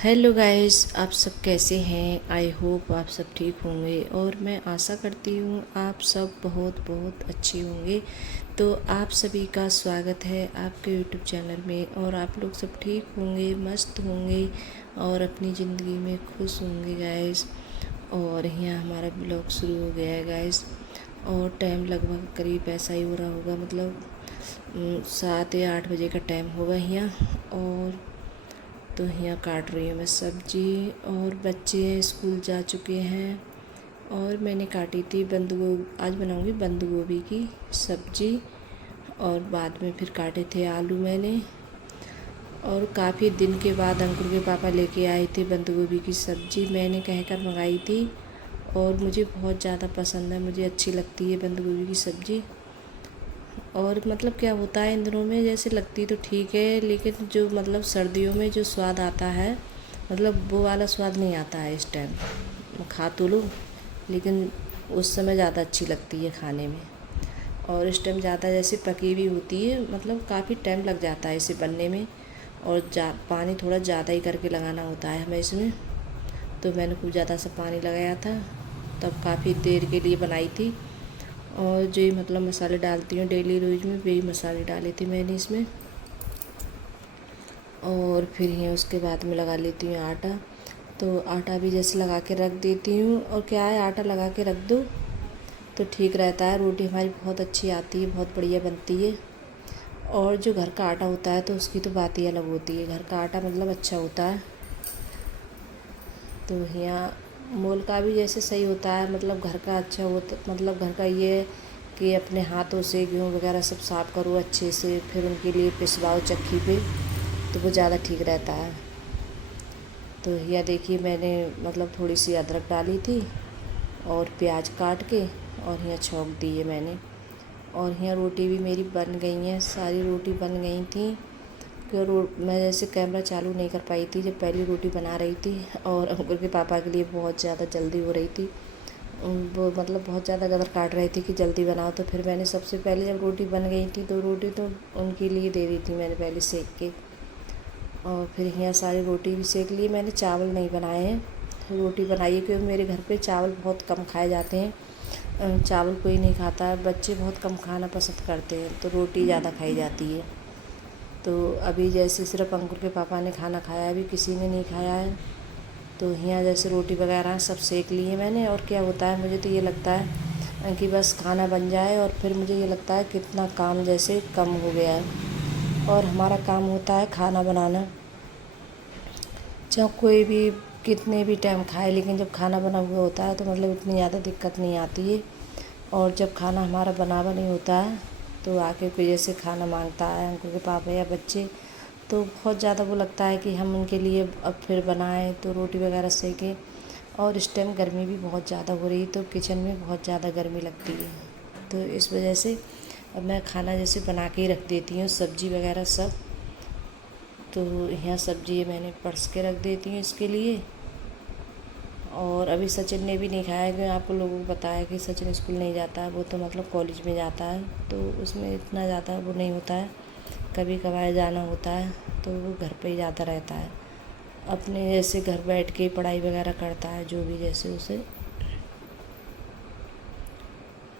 Hello guys, आप सब कैसे हैं। आई होप आप सब ठीक होंगे और मैं आशा करती हूँ आप सब बहुत बहुत अच्छे होंगे। तो आप सभी का स्वागत है आपके यूट्यूब चैनल में और आप लोग सब ठीक होंगे, मस्त होंगे और अपनी ज़िंदगी में खुश होंगे गाइस। और यहाँ हमारा ब्लॉग शुरू हो गया है गाइस और टाइम लगभग करीब ऐसा ही हो रहा होगा, मतलब 7 या 8 बजे का टाइम होगा यहाँ। और तो यहाँ काट रही हूँ मैं सब्जी और बच्चे स्कूल जा चुके हैं। और मैंने काटी थी बंद गोभी, आज बनाऊँगी बंद गोभी की सब्जी। और बाद में फिर काटे थे आलू मैंने। और काफ़ी दिन के बाद अंकुर के पापा लेके आए थे बंद गोभी की सब्जी, मैंने कहकर मंगाई थी और मुझे बहुत ज़्यादा पसंद है, मुझे अच्छी लगती है बंद गोभी की सब्ज़ी। और मतलब क्या होता है इन दिनों में, जैसे लगती तो ठीक है लेकिन जो मतलब सर्दियों में जो स्वाद आता है, मतलब वो वाला स्वाद नहीं आता है इस टाइम। खा तो लो लेकिन उस समय ज़्यादा अच्छी लगती है खाने में। और इस टाइम ज़्यादा जैसे पकी हुई होती है, मतलब काफ़ी टाइम लग जाता है इसे बनने में। और पानी थोड़ा ज़्यादा ही करके लगाना होता है हमें इसमें। तो मैंने खूब ज़्यादा सा पानी लगाया था, तब काफ़ी देर के लिए बनाई थी। और जो मतलब मसाले डालती हूँ डेली रोज़ में, वही मसाले डाले थे मैंने इसमें। और फिर ये उसके बाद में लगा लेती हूँ आटा। तो आटा भी जैसे लगा के रख देती हूँ। और क्या है, आटा लगा के रख दो तो ठीक रहता है, रोटी हमारी बहुत अच्छी आती है, बहुत बढ़िया बनती है। और जो घर का आटा होता है तो उसकी तो बात ही अलग होती है, घर का आटा मतलब अच्छा होता है। तो यहाँ मोल का भी जैसे सही होता है, मतलब घर का अच्छा होता, मतलब घर का ये है कि अपने हाथों से गेहूँ वगैरह सब साफ़ करो अच्छे से, फिर उनके लिए पिसवाओ चक्की पे, तो वो ज़्यादा ठीक रहता है। तो यह देखिए मैंने मतलब थोड़ी सी अदरक डाली थी और प्याज काट के और यहाँ छौंक दी है मैंने। और यहाँ रोटी भी मेरी बन गई हैं, सारी रोटी बन गई थी। मैं जैसे कैमरा चालू नहीं कर पाई थी जब पहली रोटी बना रही थी। और अंकुर के पापा के लिए बहुत ज़्यादा जल्दी हो रही थी, वो मतलब बहुत ज़्यादा गदर काट रहे थे कि जल्दी बनाओ। तो फिर मैंने सबसे पहले जब रोटी बन गई थी तो रोटी तो उनके लिए दे दी थी मैंने पहले सेक के। और फिर यहाँ सारी रोटी भी सेक ली मैंने, चावल नहीं बनाए हैं। रोटी बनाई है क्योंकि मेरे घर पे चावल बहुत कम खाए जाते हैं, चावल कोई नहीं खाता है, बच्चे बहुत कम खाना पसंद करते हैं, तो रोटी ज़्यादा खाई जाती है। तो अभी जैसे सिर्फ अंकुर के पापा ने खाना खाया है, अभी किसी ने नहीं खाया है। तो यहाँ जैसे रोटी वगैरह सब सेक ली है मैंने। और क्या होता है, मुझे तो ये लगता है कि बस खाना बन जाए और फिर मुझे ये लगता है कितना काम जैसे कम हो गया है। और हमारा काम होता है खाना बनाना, चाहे कोई भी कितने भी टाइम खाए, लेकिन जब खाना बना हुआ होता है तो मतलब इतनी ज़्यादा दिक्कत नहीं आती है। और जब खाना हमारा बना हुआ नहीं होता है तो आके कोई जैसे खाना मांगता है अंकुर के पापा या बच्चे, तो बहुत ज़्यादा वो लगता है कि हम उनके लिए अब फिर बनाएं, तो रोटी वगैरह सेकें। और इस टाइम गर्मी भी बहुत ज़्यादा हो रही है तो किचन में बहुत ज़्यादा गर्मी लगती है। तो इस वजह से अब मैं खाना जैसे बना के ही रख देती हूँ, सब्ज़ी वगैरह सब। तो यहाँ सब्ज़ी मैंने परस के रख देती हूँ इसके लिए। और अभी सचिन ने भी नहीं खाया, क्योंकि आपको लोगों को बताया कि सचिन स्कूल नहीं जाता है, वो तो मतलब कॉलेज में जाता है, तो उसमें इतना ज़्यादा वो नहीं होता है, कभी कभार जाना होता है तो वो घर पे ही जाता रहता है, अपने जैसे घर बैठ के पढ़ाई वगैरह करता है जो भी जैसे उसे।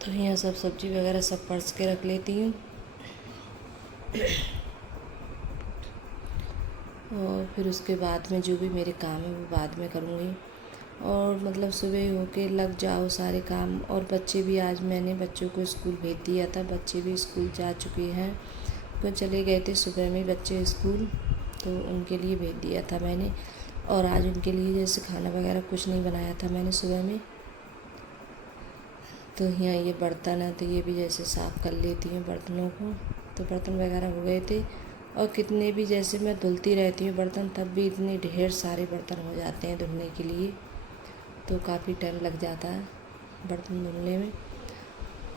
तो यहाँ सब सब्ज़ी वगैरह सब परस के रख लेती हूँ। और फिर उसके बाद में जो भी मेरे काम है वो बाद में करूँगी। और मतलब सुबह होके लग जाओ सारे काम। और बच्चे भी, आज मैंने बच्चों को स्कूल भेज दिया था, बच्चे भी स्कूल जा चुके हैं, तो चले गए थे सुबह में बच्चे स्कूल, तो उनके लिए भेज दिया था मैंने। और आज उनके लिए जैसे खाना वगैरह कुछ नहीं बनाया था मैंने सुबह में। तो यहाँ ये बर्तन है तो ये भी जैसे साफ़ कर लेती हूँ बर्तनों को। तो बर्तन वगैरह हो गए थे। और कितने भी जैसे मैं धुलती रहती हूँ बर्तन, तब भी इतने ढेर सारे बर्तन हो जाते हैं धुलने के लिए, तो काफ़ी टाइम लग जाता है बर्तन धुलने में।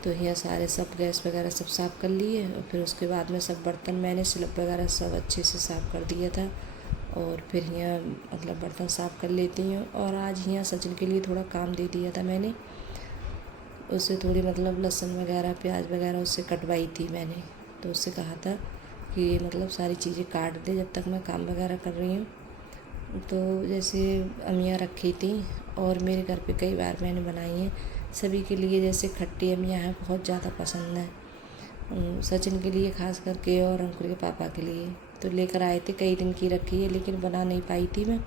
तो यहाँ सारे सब गैस वगैरह सब साफ़ कर लिए और फिर उसके बाद में सब बर्तन मैंने स्लैब वगैरह सब अच्छे से साफ़ कर दिया था। और फिर यहाँ मतलब बर्तन साफ़ कर लेती हूँ। और आज यहाँ सचिन के लिए थोड़ा काम दे दिया था मैंने, उससे थोड़ी मतलब लहसुन वगैरह प्याज वगैरह उससे कटवाई थी मैंने। तो उससे कहा था कि मतलब सारी चीज़ें काट दे जब तक मैं काम वगैरह कर रही हूँ। तो जैसे अमिया रखी थी और मेरे घर पे कई बार मैंने बनाई हैं। सभी के लिए जैसे खट्टी अमिया हैं बहुत ज़्यादा पसंद है, सचिन के लिए खास करके और अंकुर के पापा के लिए। तो लेकर आए थे, कई दिन की रखी है लेकिन बना नहीं पाई थी मैं,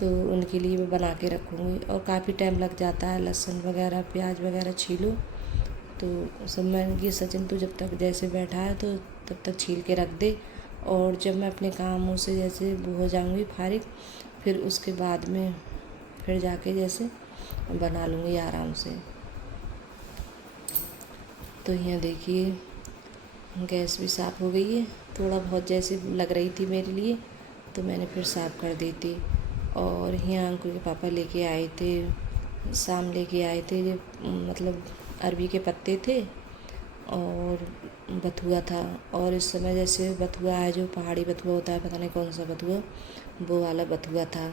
तो उनके लिए मैं बना के रखूँगी। और काफ़ी टाइम लग जाता है, लहसुन वगैरह प्याज वगैरह छीलो। तो सब मैंने कि सचिन तो जब तक जैसे बैठा है तो तब तक छील के रख दे, और जब मैं अपने कामों से जैसे वो हो जाऊँगी फारिग, फिर उसके बाद में फिर जाके जैसे बना लूँगी आराम से। तो यहाँ देखिए गैस भी साफ़ हो गई है, थोड़ा बहुत जैसे लग रही थी मेरे लिए तो मैंने फिर साफ़ कर दी थी। और यहाँ अंकुर के पापा लेके आए थे, शाम लेके आए थे, जो मतलब अरबी के पत्ते थे और बथुआ था। और इस समय जैसे बथुआ है, जो पहाड़ी बथुआ होता है, पता नहीं कौन सा बथुआ, वो वाला बथुआ था।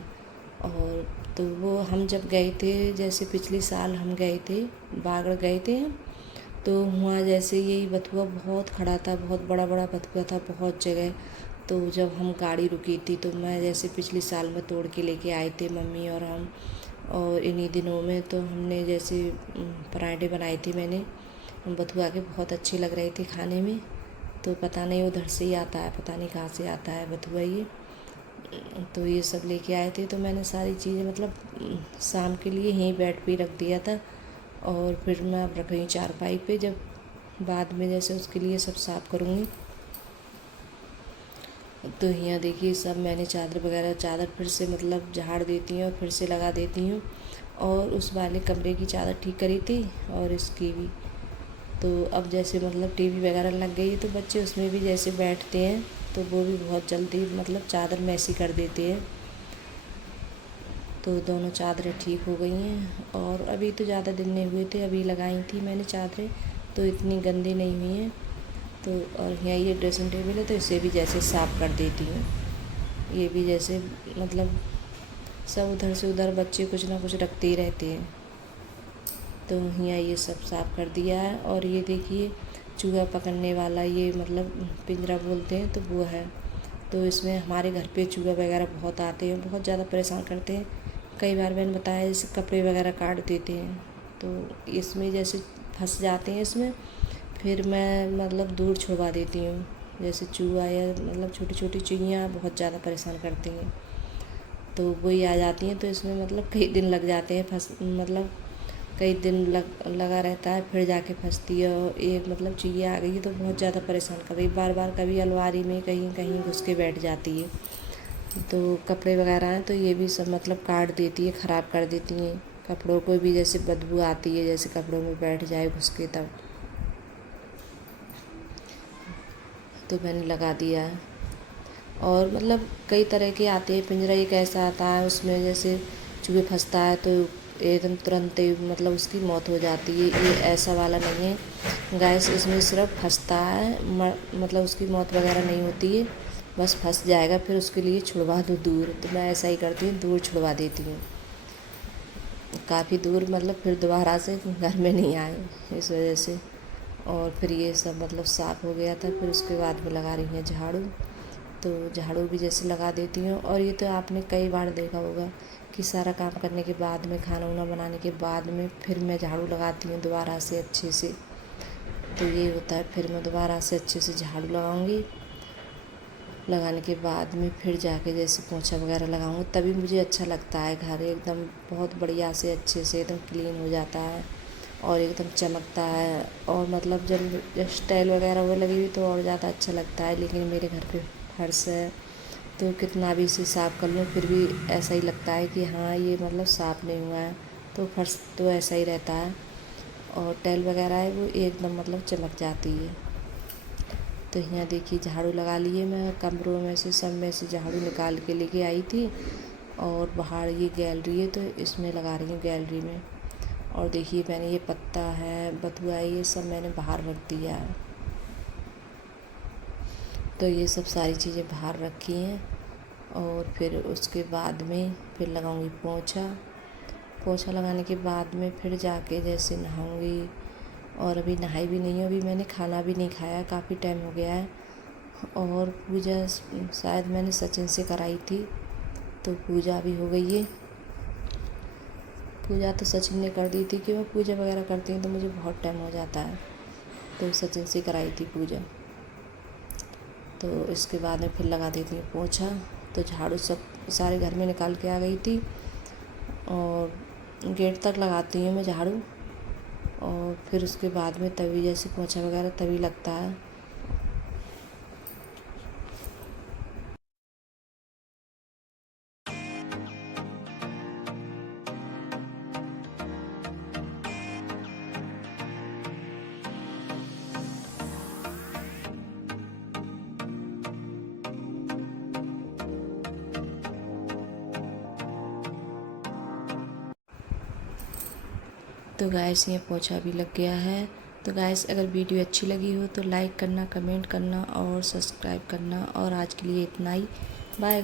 और तो वो हम जब गए थे, जैसे पिछले साल हम गए थे, बागड़ गए थे हम, तो वहाँ जैसे यही बथुआ बहुत खड़ा था, बहुत बड़ा बड़ा बथुआ था बहुत जगह। तो जब हम गाड़ी रुकी थी तो मैं जैसे पिछले साल में तोड़ के लेके आए थे मम्मी और हम, और इन्हीं दिनों में तो हमने जैसे पराठे बनाए थे मैंने बथुआ के, बहुत अच्छे लग रहे थे खाने में। तो पता नहीं उधर से ही आता है, पता नहीं कहाँ से आता है बथुआ ये। तो ये सब लेके आए थे, तो मैंने सारी चीज़ें मतलब शाम के लिए यहीं बेड पे रख दिया था। और फिर मैं अब रख रही हूँ चारपाई पे, जब बाद में जैसे उसके लिए सब साफ़ करूँगी। तो यहाँ देखिए सब मैंने चादर फिर से मतलब झाड़ देती हूँ और फिर से लगा देती हूँ। और उस वाले कमरे की चादर ठीक करी थी और इसकी भी। तो अब जैसे मतलब टीवी वगैरह लग गई है तो बच्चे उसमें भी जैसे बैठते हैं, तो वो भी बहुत जल्दी मतलब चादर मैसी कर देते हैं। तो दोनों चादरें ठीक हो गई हैं, और अभी तो ज़्यादा दिन नहीं हुए थे, अभी लगाई थी मैंने चादरें, तो इतनी गंदी नहीं हुई हैं। तो और यहाँ ये ड्रेसिंग टेबल है, तो इसे भी जैसे साफ़ कर देती हूँ। ये भी जैसे मतलब सब उधर से उधर बच्चे कुछ ना कुछ रखते ही रहते हैं। तो यहाँ ये सब साफ़ कर दिया है। और ये देखिए चूहा पकड़ने वाला ये मतलब पिंजरा बोलते हैं, तो वो है। तो इसमें हमारे घर पे चूहा वगैरह बहुत आते हैं, बहुत ज़्यादा परेशान करते हैं। कई बार मैंने बताया जैसे कपड़े वगैरह काट देते हैं, तो इसमें जैसे फंस जाते हैं इसमें, फिर मैं मतलब दूर छुड़वा देती हूँ। जैसे चूहा या मतलब छोटी छोटी चिड़ियाँ बहुत ज़्यादा परेशान करती हैं, तो वही आ जाती हैं। तो इसमें मतलब कई दिन लग जाते हैं, मतलब कई दिन लगा रहता है, फिर जाके फंसती है। और एक मतलब चिड़िया आ गई है तो बहुत ज़्यादा परेशान कर रही है, बार बार कभी अलमारी में कहीं कहीं घुस के बैठ जाती है। तो कपड़े वगैरह हैं तो ये भी सब मतलब काट देती है, ख़राब कर देती हैं। कपड़ों को भी जैसे बदबू आती है, जैसे कपड़ों में बैठ जाए घुस के, तब तो मैंने लगा दिया है। और मतलब कई तरह के आते हैं पिंजरा, एक ऐसा आता है उसमें जैसे चूहे फंसता है तो एकदम तुरंत ही मतलब उसकी मौत हो जाती है। ये ऐसा वाला नहीं है गैस, इसमें सिर्फ फंसता है, मतलब उसकी मौत वगैरह नहीं होती है, बस फंस जाएगा, फिर उसके लिए छुड़वा दो दूर। तो मैं ऐसा ही करती हूँ, दूर छुड़वा देती हूँ काफ़ी दूर, मतलब फिर दोबारा से घर में नहीं आए इस वजह से। और फिर ये सब मतलब साफ़ हो गया था, फिर उसके बाद में लगा रही हैं झाड़ू। तो झाड़ू भी जैसे लगा देती हूँ। और ये तो आपने कई बार देखा होगा कि सारा काम करने के बाद में, खाना वाना बनाने के बाद में फिर मैं झाड़ू लगाती हूँ दोबारा से अच्छे से। तो ये होता है, फिर मैं दोबारा से अच्छे से झाड़ू लगाऊंगी, लगाने के बाद में फिर जाके जैसे पोंछा वगैरह लगाऊंगी, तभी मुझे अच्छा लगता है। घर एकदम बहुत बढ़िया से अच्छे से एकदम क्लीन हो जाता है और एकदम चमकता है। और मतलब जब स्टाइल वगैरह वो लगी हुई तो और ज़्यादा अच्छा लगता है। लेकिन मेरे घर पे फर्श है, तो कितना भी इसे साफ़ कर लूँ फिर भी ऐसा ही लगता है कि हाँ ये मतलब साफ़ नहीं हुआ है। तो फर्श तो ऐसा ही रहता है, और टाइल वगैरह है वो एकदम मतलब चमक जाती है। तो यहाँ देखिए झाड़ू लगा लिए, मैं कमरों में से सब में से झाड़ू निकाल के लेके आई थी। और बाहर ये गैलरी है तो इसमें लगा रही हूँ गैलरी में। और देखिए मैंने ये पत्ता है, बथुआ है, ये सब मैंने बाहर रख दिया है। तो ये सब सारी चीज़ें बाहर रखी हैं। और फिर उसके बाद में फिर लगाऊंगी पोंछा। पोंछा लगाने के बाद में फिर जाके जैसे नहाऊंगी। और अभी नहाई भी नहीं हूँ, अभी मैंने खाना भी नहीं खाया, काफ़ी टाइम हो गया है। और पूजा शायद मैंने सचिन से कराई थी, तो पूजा भी हो गई है। पूजा तो सचिन ने कर दी थी, कि मैं पूजा वगैरह करती हूँ तो मुझे बहुत टाइम हो जाता है, तो सचिन से कराई थी पूजा। तो इसके बाद में फिर लगा देती हूँ पोछा। तो झाड़ू सब सारे घर में निकाल के आ गई थी, और गेट तक लगाती हूँ मैं झाड़ू, और फिर उसके बाद में तभी जैसे पोछा वगैरह तभी लगता है। तो गाइस ये पोछा भी लग गया है। तो गाइस अगर वीडियो अच्छी लगी हो तो लाइक करना, कमेंट करना और सब्सक्राइब करना, और आज के लिए इतना ही। बाय।